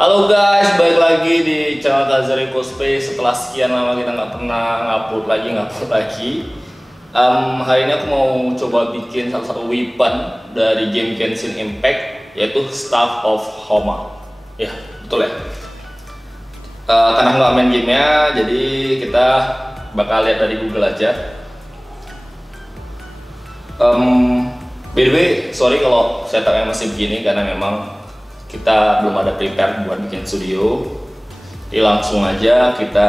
Halo guys, balik lagi di channel Kazari Cosplay. Setelah sekian lama kita nggak pernah ngupload lagi. Hari ini aku mau coba bikin salah satu weapon dari game Genshin Impact, yaitu Staff of Homa. Ya, betul ya. Karena nggak main gamenya, jadi kita bakal lihat dari Google aja. By the way, sorry kalau setupnya masih begini karena memang kita belum ada prepare buat bikin studio. Jadi langsung aja kita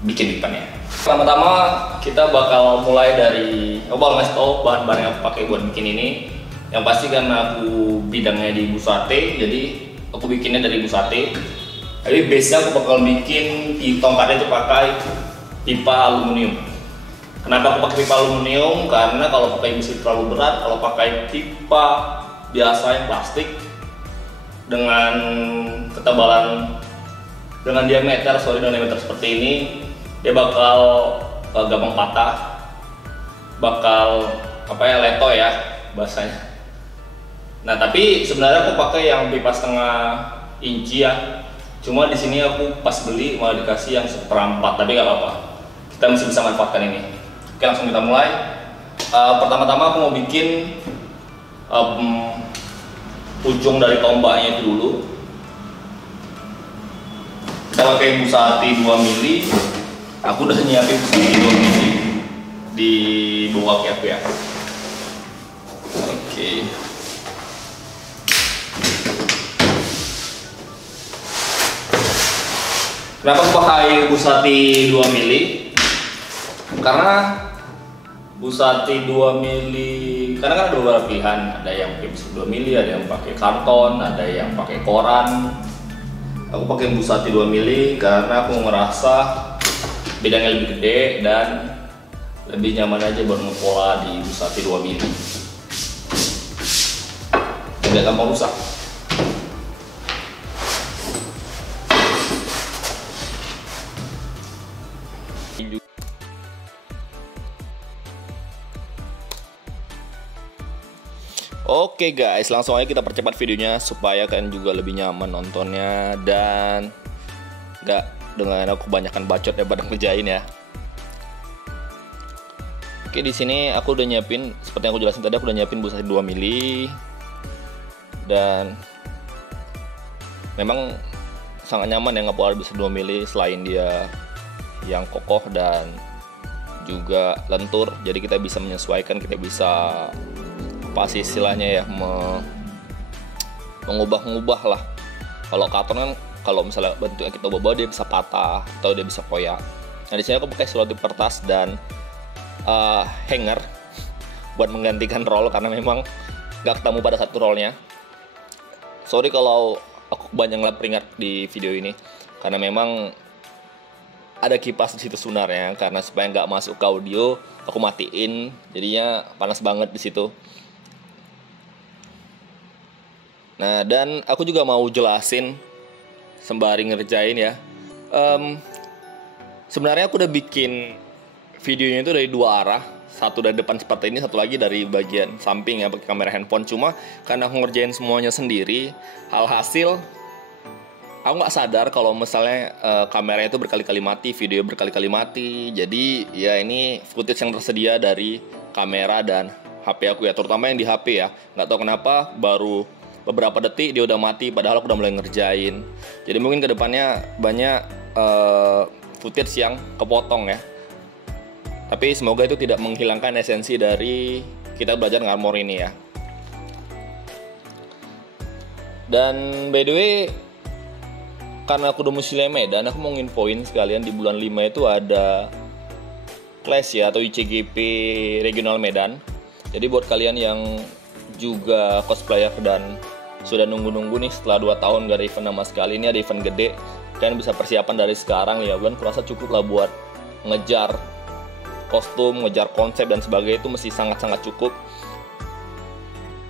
bikin weaponnya. Pertama-tama kita bakal mulai dari, aku bakal ngasih tau bahan-bahan yang aku pakai buat bikin ini. Yang pasti karena aku bidangnya di busate, jadi aku bikinnya dari busate. Jadi base-nya aku bakal bikin di tongkatnya itu pakai pipa aluminium. Kenapa aku pakai pipa aluminium? Karena kalau pakai besi terlalu berat, kalau pakai pipa biasa yang plastik dengan ketebalan, dengan diameter seperti ini, dia bakal gampang patah, bakal leto ya bahasanya. Nah tapi sebenarnya aku pakai yang pipa setengah inci ya. Cuma di sini aku pas beli malah dikasih yang 1/4, tapi nggak apa-apa. Kita masih bisa manfaatkan ini. Oke, langsung kita mulai. Pertama-tama aku mau bikin ujung dari tombaknya itu dulu. Kita pakai busati 2 mili. Aku udah nyiapin busati 2 mili di bawah kaki aku ya. Oke. Kenapa aku pakai busati 2 mili? Karena busati 2 mili, karena kan ada beberapa pilihan, ada yang pakai busati 2 mili, ada yang pakai karton, ada yang pakai koran. Aku pakai busati 2 mili karena aku ngerasa bedanya lebih gede dan lebih nyaman aja buat ngepola di busati 2 mili. Tidak gampang rusak. Oke guys, langsung aja kita percepat videonya supaya kalian juga lebih nyaman nontonnya dan nggak dengan aku kebanyakan bacot daripada ngerjain ya. Oke, di sini aku udah nyiapin, seperti yang aku jelasin tadi, aku udah nyiapin busati 2 mili dan memang sangat nyaman ya ngepola busati 2 mili selain dia yang kokoh dan juga lentur, jadi kita bisa menyesuaikan, kita bisa apa sih istilahnya ya, mengubah-ngubah lah. Kalau karton kan kalau misalnya bentuknya kita ubah dia bisa patah atau dia bisa koyak. Nah di sini aku pakai selotip kertas dan hanger buat menggantikan roll karena memang nggak ketemu pada satu rollnya. Sorry kalau aku banyak ngelap di video ini karena memang ada kipas di situ sebenarnya, karena supaya nggak masuk ke audio aku matiin, jadinya panas banget di situ. Nah, dan aku juga mau jelasin sembari ngerjain ya. Sebenarnya aku udah bikin videonya itu dari 2 arah. Satu dari depan seperti ini, satu lagi dari bagian samping ya pakai kamera handphone. Cuma karena aku ngerjain semuanya sendiri, alhasil aku nggak sadar kalau misalnya kameranya itu berkali-kali mati, video berkali-kali mati. Jadi ya ini footage yang tersedia dari kamera dan HP aku ya, terutama yang di HP ya. Nggak tahu kenapa baru beberapa detik dia udah mati padahal aku udah mulai ngerjain. Jadi mungkin kedepannya banyak footage yang kepotong ya. Tapi semoga itu tidak menghilangkan esensi dari kita belajar ngarmor ini ya. Dan by the way, karena aku domisili Medan, aku mau nginfoin sekalian di bulan 5 itu ada Clash ya atau ICGP Regional Medan. Jadi buat kalian yang juga cosplayer dan sudah nunggu-nunggu nih setelah 2 tahun gak ada event sama sekali, ini ada event gede, kalian bisa persiapan dari sekarang ya. Dan kurasa cukup lah buat ngejar kostum, ngejar konsep dan sebagainya, itu mesti sangat-sangat cukup.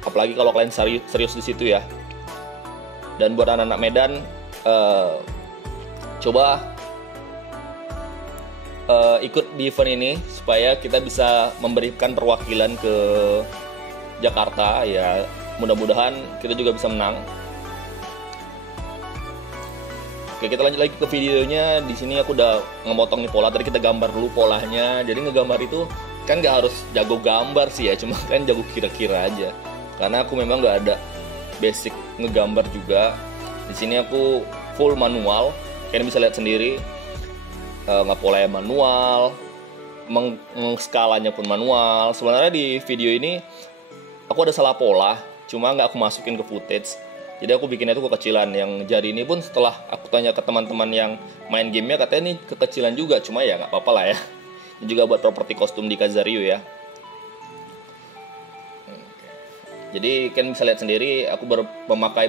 Apalagi kalau kalian serius di situ ya. Dan buat anak-anak Medan, coba ikut di event ini supaya kita bisa memberikan perwakilan ke Jakarta ya. Mudah-mudahan kita juga bisa menang. Oke, kita lanjut lagi ke videonya. Di sini aku udah ngemotong nih pola. Tadi kita gambar dulu polanya. Jadi ngegambar itu kan nggak harus jago gambar sih ya, cuma kan jago kira-kira aja. Karena aku memang nggak ada basic ngegambar juga. Di sini aku full manual. Kalian bisa lihat sendiri, ngepolanya manual, skalanya pun manual. Sebenarnya di video ini aku ada salah pola, cuma nggak aku masukin ke footage. Jadi aku bikinnya itu kekecilan. Yang jadi ini pun setelah aku tanya ke teman-teman yang main gamenya, katanya ini kekecilan juga. Cuma ya nggak apa-apa lah ya. Ini juga buat properti kostum di Kazariu ya. Jadi kalian bisa lihat sendiri, aku memakai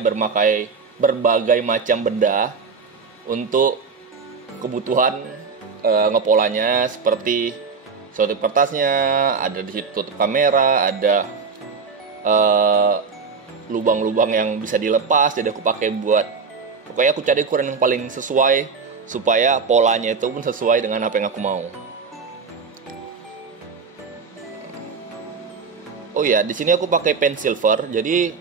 berbagai macam benda untuk kebutuhan ngepolanya, seperti tutup kertasnya, ada di situ tutup kamera, ada lubang-lubang yang bisa dilepas. Jadi aku pakai buat, pokoknya aku cari ukuran yang paling sesuai supaya polanya itu pun sesuai dengan apa yang aku mau. Oh ya, di sini aku pakai pen silver. Jadi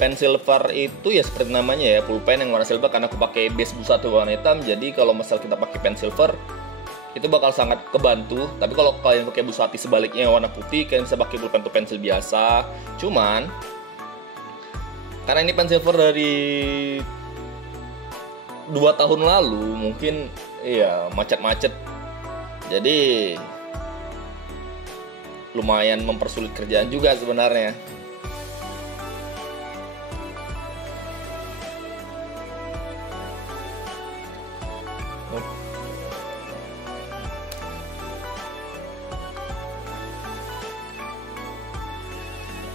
pen silver itu ya seperti namanya ya, pulpen yang warna silver, karena aku pakai base busati warna hitam. Jadi kalau misal kita pakai pen silver itu bakal sangat kebantu. Tapi kalau kalian pakai busati sebaliknya yang warna putih, kalian bisa pakai pulpen atau pensil biasa. Cuman karena ini pen silver dari 2 tahun lalu, mungkin iya macet-macet, jadi lumayan mempersulit kerjaan juga sebenarnya.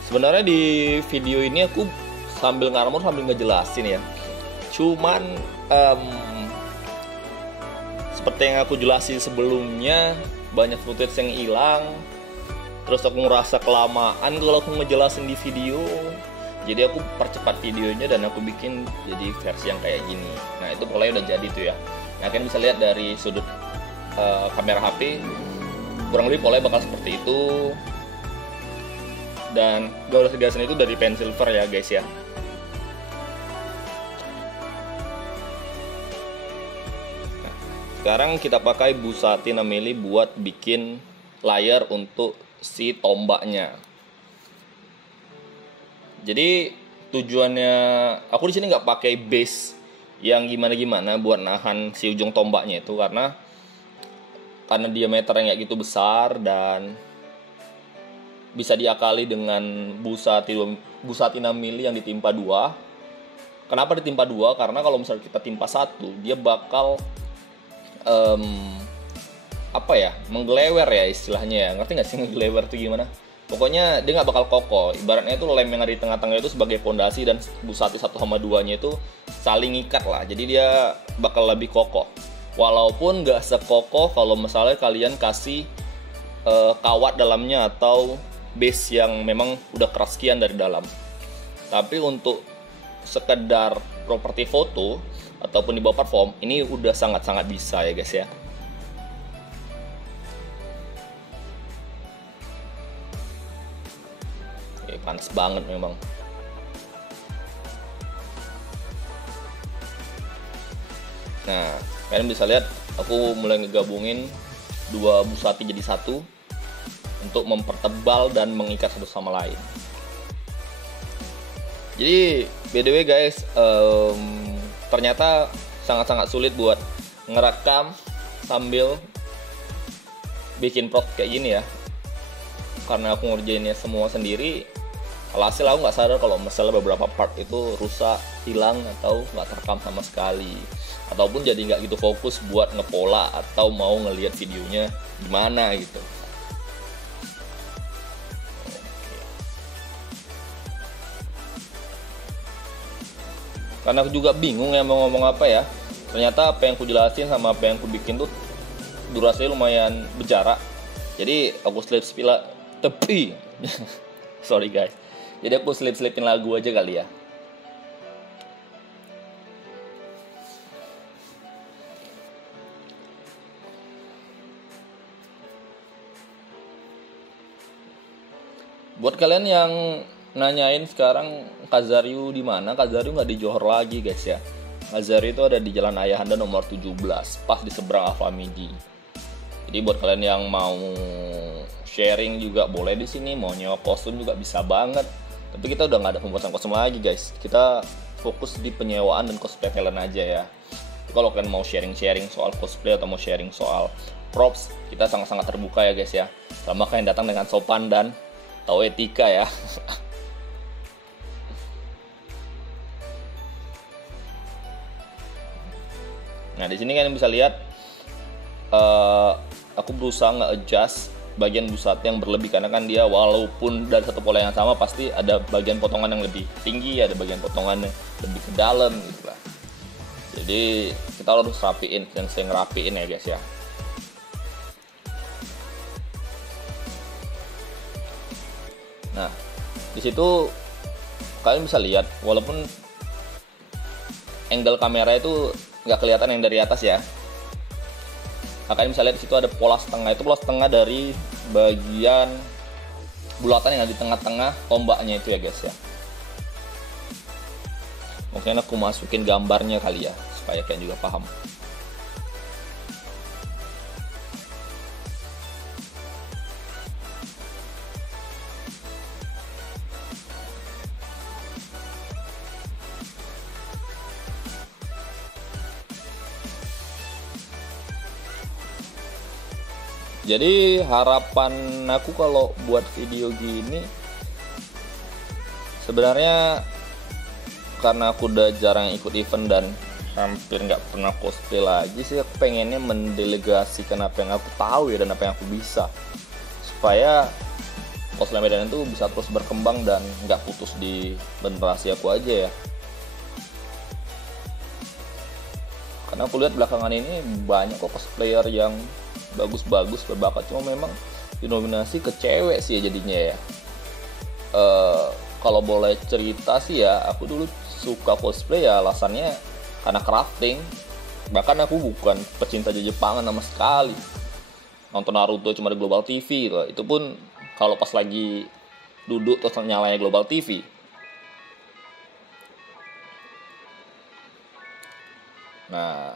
Sebenarnya di video ini aku sambil ngarmur sambil ngejelasin ya. Cuman seperti yang aku jelasin sebelumnya, banyak footage yang hilang. Terus aku ngerasa kelamaan kalau aku ngejelasin di video. Jadi aku percepat videonya dan aku bikin jadi versi yang kayak gini. Nah itu polanya udah jadi tuh ya. Nah kalian bisa lihat dari sudut kamera HP, kurang lebih polanya bakal seperti itu. Dan garis-garisan itu dari pen silver ya guys ya. Nah, sekarang kita pakai busati 6 mili buat bikin layar untuk si tombaknya. Jadi tujuannya aku di sini nggak pakai base yang gimana-gimana buat nahan si ujung tombaknya itu, karena diameternya kayak gitu besar dan bisa diakali dengan busati 6 mili yang ditimpa 2. Kenapa ditimpa 2? Karena kalau misalnya kita timpa 1, dia bakal menggelewer ya istilahnya ya. Ngerti nggak sih menggelewer itu gimana? Pokoknya dia nggak bakal kokoh. Ibaratnya itu lem yang ada di tengah-tengah itu sebagai fondasi, dan busati 1 sama 2-nya itu saling ikat lah. Jadi dia bakal lebih kokoh. Walaupun nggak sekokoh kalau misalnya kalian kasih kawat dalamnya atau base yang memang udah keras sekian dari dalam. Tapi untuk sekedar properti foto ataupun di bawah platform, ini udah sangat-sangat bisa ya guys ya. Panas banget memang. Nah, kalian bisa lihat aku mulai ngegabungin 2 busati jadi 1 untuk mempertebal dan mengikat satu sama lain. Jadi by the way guys, ternyata sangat-sangat sulit buat ngerekam sambil bikin prod kayak gini ya, karena aku ngerjainnya semua sendiri. Alhasil aku nggak sadar kalau misalnya beberapa part itu rusak, hilang, atau nggak terekam sama sekali, ataupun jadi nggak gitu fokus buat ngepola atau mau ngelihat videonya gimana gitu. Karena aku juga bingung ya mau ngomong apa ya. Ternyata apa yang aku jelasin sama apa yang aku bikin tuh durasinya lumayan berjarak. Jadi aku selip-selipin tepi. Sorry guys. Jadi aku selip-selipin lagu aja kali ya. Buat kalian yang nanyain sekarang Kazariu di mana? Kazariu nggak di Johor lagi guys ya. Azari itu ada di Jalan Ayahanda nomor 17, pas di seberang Alfamidi. Jadi buat kalian yang mau sharing juga boleh di sini, mau nyewa kostum juga bisa banget. Tapi kita udah nggak ada pembuatan kostum lagi guys. Kita fokus di penyewaan dan cosplay talent aja ya. Kalau kalian mau sharing-sharing soal cosplay atau mau sharing soal props, kita sangat-sangat terbuka ya guys ya. Selama kalian datang dengan sopan dan tahu etika ya. Nah di sini kalian bisa lihat aku berusaha nge-adjust bagian busat yang berlebih, karena kan dia walaupun dari satu pola yang sama pasti ada bagian potongan yang lebih tinggi, ada bagian potongan yang lebih ke dalam gitu lah. Jadi kita harus rapiin dan sering rapiin ya guys ya. Nah di situ kalian bisa lihat walaupun angle kamera itu nggak kelihatan yang dari atas ya. Nah, kalian bisa lihat di situ ada pola setengah. Itu pola setengah dari bagian bulatan yang ada di tengah-tengah tombaknya itu ya guys ya. Mungkin aku masukin gambarnya kali ya supaya kalian juga paham. Jadi harapan aku kalau buat video gini sebenarnya karena aku udah jarang ikut event dan hampir nggak pernah cosplay lagi sih, aku pengennya mendelegasikan apa yang aku tahu ya dan apa yang aku bisa supaya cosplay Medan itu bisa terus berkembang dan nggak putus di generasi aku aja ya. Karena aku lihat belakangan ini banyak kok cosplayer yang bagus-bagus berbakat, cuma memang dinominasi ke cewek sih jadinya ya. Kalau boleh cerita sih ya, aku dulu suka cosplay ya alasannya karena crafting. Bahkan aku bukan pecinta Jepangan sama sekali. Nonton Naruto cuma di Global TV gitu. Itu pun kalau pas lagi duduk terus nyalanya Global TV. Nah,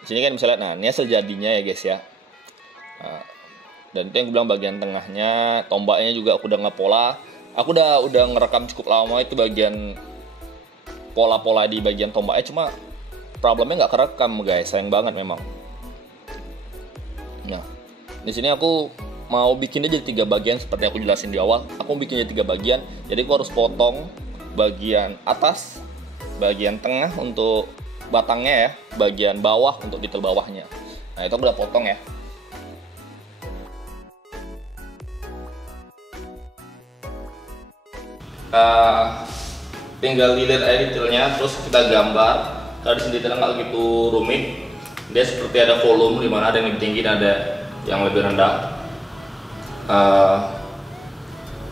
di sini kan bisa lihat, nah ini hasil jadinya ya guys ya. Nah, dan itu yang gue bilang bagian tengahnya, tombaknya juga aku udah ngepola. Aku udah ngerekam cukup lama itu bagian pola-pola di bagian tombaknya, cuma problemnya nggak kerekam guys, sayang banget memang. Nah, di sini aku mau bikinnya jadi 3 bagian seperti aku jelasin di awal. Aku bikinnya 3 bagian, jadi aku harus potong bagian atas, bagian tengah untuk batangnya ya, bagian bawah untuk detail bawahnya. Nah itu aku udah potong ya. Tinggal dilihat aja detailnya, terus kita gambar. Karena di sini detailnya nggak begitu rumit, dia seperti ada volume di mana ada yang lebih tinggi dan ada yang lebih rendah.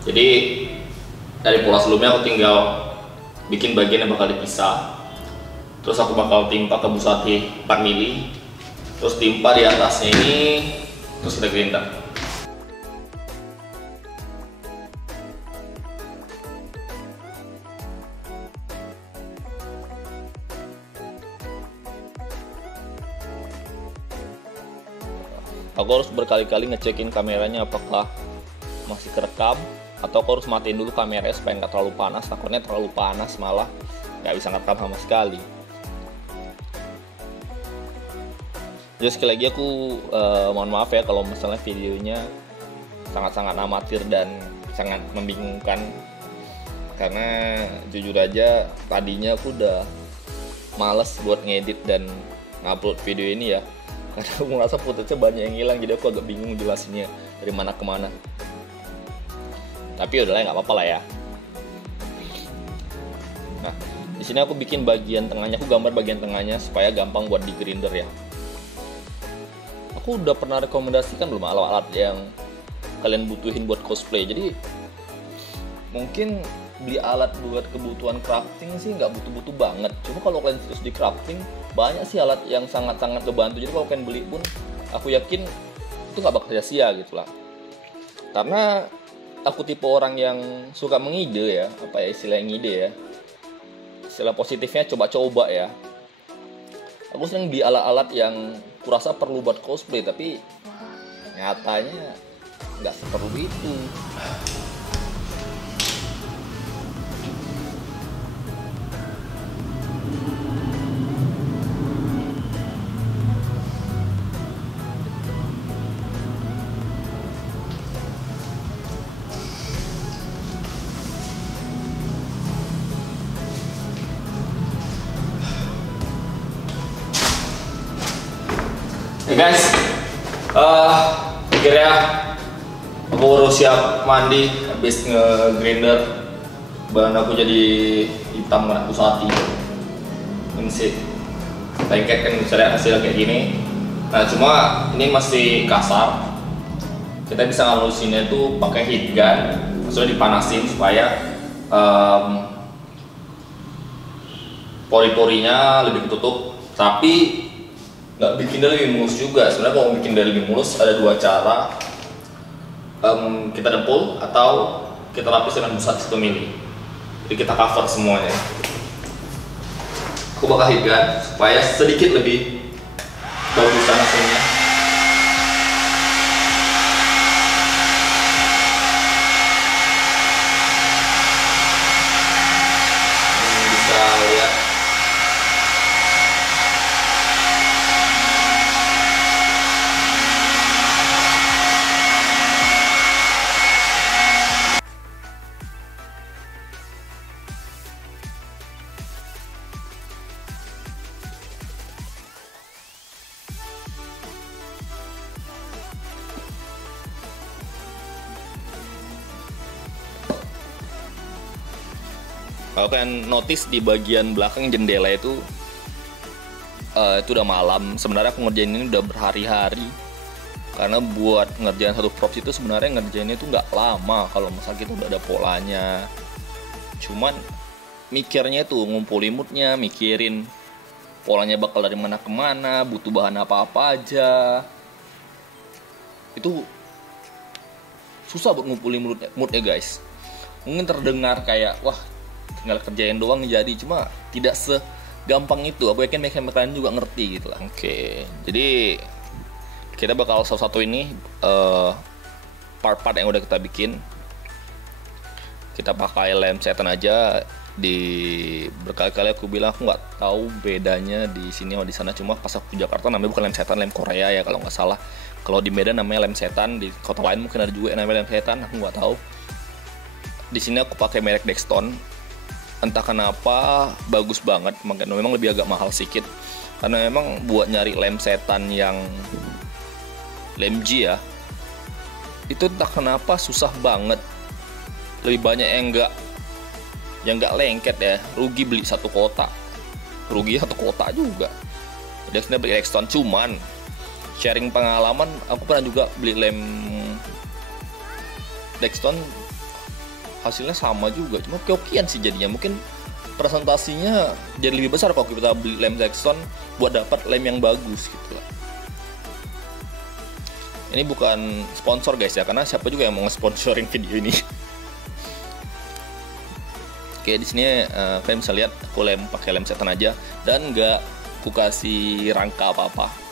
Jadi dari pola sebelumnya aku tinggal bikin bagian yang bakal dipisah. Terus aku bakal timpa ke busati 4 mili, terus timpa di atasnya ini, terus kita grinder. Aku harus berkali-kali ngecekin kameranya apakah masih kerekam, atau aku harus matiin dulu kameranya supaya nggak terlalu panas. Takutnya terlalu panas malah nggak bisa ngerekam sama sekali. Jadi sekali lagi aku mohon maaf ya kalau misalnya videonya sangat-sangat amatir dan sangat membingungkan, karena jujur aja tadinya aku udah males buat ngedit dan ngupload video ini ya, karena aku merasa footage-nya banyak yang hilang, jadi aku agak bingung jelasinnya dari mana ke mana. Tapi udahlah, nggak apa-apa lah ya. Nah di sini aku bikin bagian tengahnya, aku gambar bagian tengahnya supaya gampang buat di grinder ya. Aku udah pernah rekomendasikan belum alat-alat yang kalian butuhin buat cosplay. Jadi mungkin beli alat buat kebutuhan crafting sih nggak butuh-butuh banget. Cuma kalau kalian serius di crafting, banyak sih alat yang sangat-sangat ngebantu. Jadi kalau kalian beli pun, aku yakin itu nggak bakal sia-sia gitu lah. Karena aku tipe orang yang suka mengide ya, apa ya istilah ngide ya. istilah positifnya coba-coba ya. Aku sering di alat-alat yang kurasa perlu buat cosplay, tapi nyatanya nggak seperlu itu. Guys, akhirnya aku udah siap mandi, habis nge-grinder bahan aku jadi hitam kan, aku sati. Ini sih lengket kan, bisa lihat hasilnya kayak gini. Nah cuma ini masih kasar, kita bisa ngalusinnya tuh pakai heat gun, maksudnya dipanasin supaya pori-porinya lebih ketutup, tapi nggak bikin dia lebih mulus juga. Sebenarnya kalau bikin dia lebih mulus ada dua cara, kita dempul atau kita lapis dengan busa 1 mili, jadi kita cover semuanya. Aku bakal heat gun supaya sedikit lebih bagusan hasilnya. Ini bisa lihat. Kalau kalian notice di bagian belakang jendela itu udah malam. Sebenarnya aku ngerjain ini udah berhari-hari, karena buat ngerjain satu props itu sebenarnya ngerjainnya itu nggak lama kalau misalnya kita udah ada polanya. Cuman mikirnya tuh ngumpulin moodnya, mikirin polanya bakal dari mana ke mana, butuh bahan apa-apa aja, itu susah buat ngumpulin moodnya guys. Mungkin terdengar kayak wah tinggal kerjain doang jadi, cuma tidak segampang itu. Aku yakin kalian juga ngerti gitu lah. Oke, jadi kita bakal satu-satu ini part-part yang udah kita bikin, kita pakai lem setan aja. Di berkali-kali aku bilang aku nggak tahu bedanya di sini sama di sana, cuma pas aku di Jakarta namanya bukan lem setan, lem Korea ya kalau nggak salah. Kalau di Medan namanya lem setan, di kota lain mungkin ada juga yang namanya lem setan, aku nggak tahu. Di sini aku pakai merek Dexton. Entah kenapa bagus banget, makanya memang lebih agak mahal sedikit, karena memang buat nyari lem setan yang lem G ya, itu entah kenapa susah banget. Lebih banyak yang nggak lengket ya, rugi beli satu kotak juga. Dia sebenarnya beli Dexton, cuman sharing pengalaman, aku pernah juga beli lem Dexton, hasilnya sama juga, cuma keokian sih jadinya. Mungkin presentasinya jadi lebih besar kalau kita beli lem Dexton buat dapat lem yang bagus gitu lah. Ini bukan sponsor guys ya, karena siapa juga yang mau nge-sponsorin video ini. Oke, di sini kalian bisa lihat aku pakai lem setan aja dan nggak aku kasih rangka apa-apa.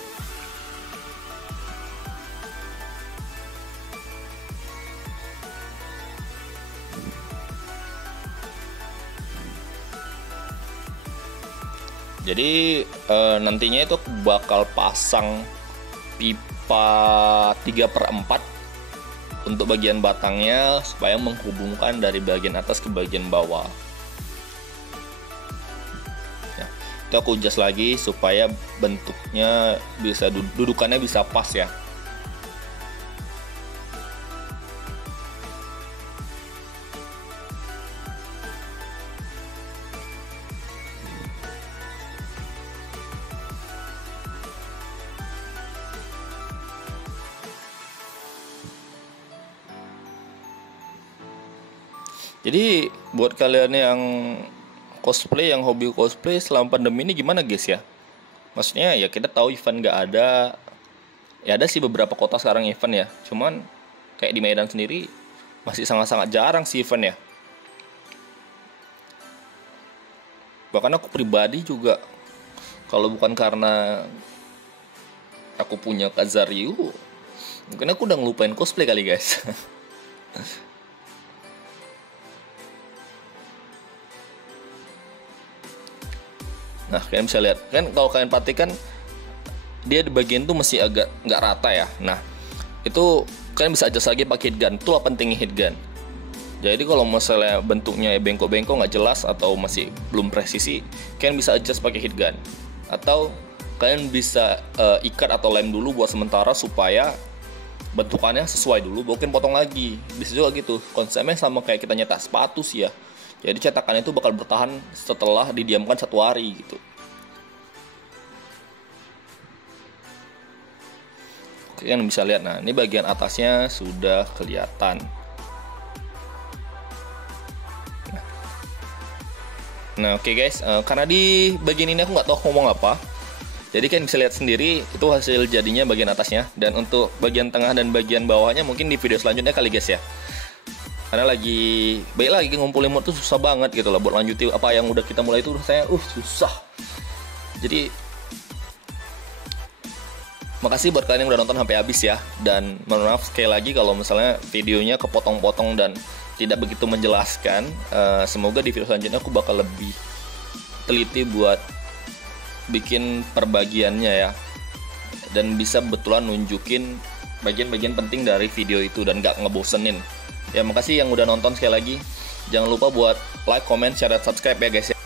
Jadi nantinya itu bakal pasang pipa 3/4 untuk bagian batangnya supaya menghubungkan dari bagian atas ke bagian bawah. Ya, itu aku adjust lagi supaya bentuknya bisa dudukannya bisa pas ya. Jadi buat kalian yang cosplay, yang hobi cosplay selama pandemi ini gimana guys ya? Maksudnya ya kita tahu event nggak ada, ya ada sih beberapa kota sekarang event ya. Cuman kayak di Medan sendiri masih sangat-sangat jarang sih event ya. Bahkan aku pribadi juga, kalau bukan karena aku punya Kazariu, mungkin aku udah ngelupain cosplay kali guys. Nah, kalian bisa lihat kan, kalau kalian perhatikan dia di bagian tuh masih agak nggak rata ya. Nah, itu kalian bisa adjust lagi pakai heat gun. Itulah pentingnya heat gun. Jadi kalau misalnya bentuknya bengkok-bengkok nggak jelas atau masih belum presisi, kalian bisa adjust pakai heat gun. Atau kalian bisa ikat atau lem dulu buat sementara supaya bentukannya sesuai dulu, mungkin potong lagi. Bisa juga gitu. Konsepnya sama kayak kita nyetak sepatu sih ya. Jadi cetakannya itu bakal bertahan setelah didiamkan 1 hari gitu. Oke, kan bisa lihat. Nah, ini bagian atasnya sudah kelihatan. Nah, oke guys, karena di bagian ini aku nggak tahu ngomong apa, jadi kan bisa lihat sendiri itu hasil jadinya bagian atasnya. Dan untuk bagian tengah dan bagian bawahnya mungkin di video selanjutnya kali guys ya. Karena baik lagi ngumpulin mod tuh susah banget gitu lah. Buat lanjutin apa yang udah kita mulai itu saya susah. Jadi makasih buat kalian yang udah nonton sampai habis ya. Dan mohon maaf sekali lagi kalau misalnya videonya kepotong-potong dan tidak begitu menjelaskan. Semoga di video selanjutnya aku bakal lebih teliti buat bikin perbagiannya ya, dan bisa betulan nunjukin bagian-bagian penting dari video itu dan gak ngebosenin. Ya makasih yang udah nonton sekali lagi. Jangan lupa buat like, comment, share, dan subscribe ya guys ya.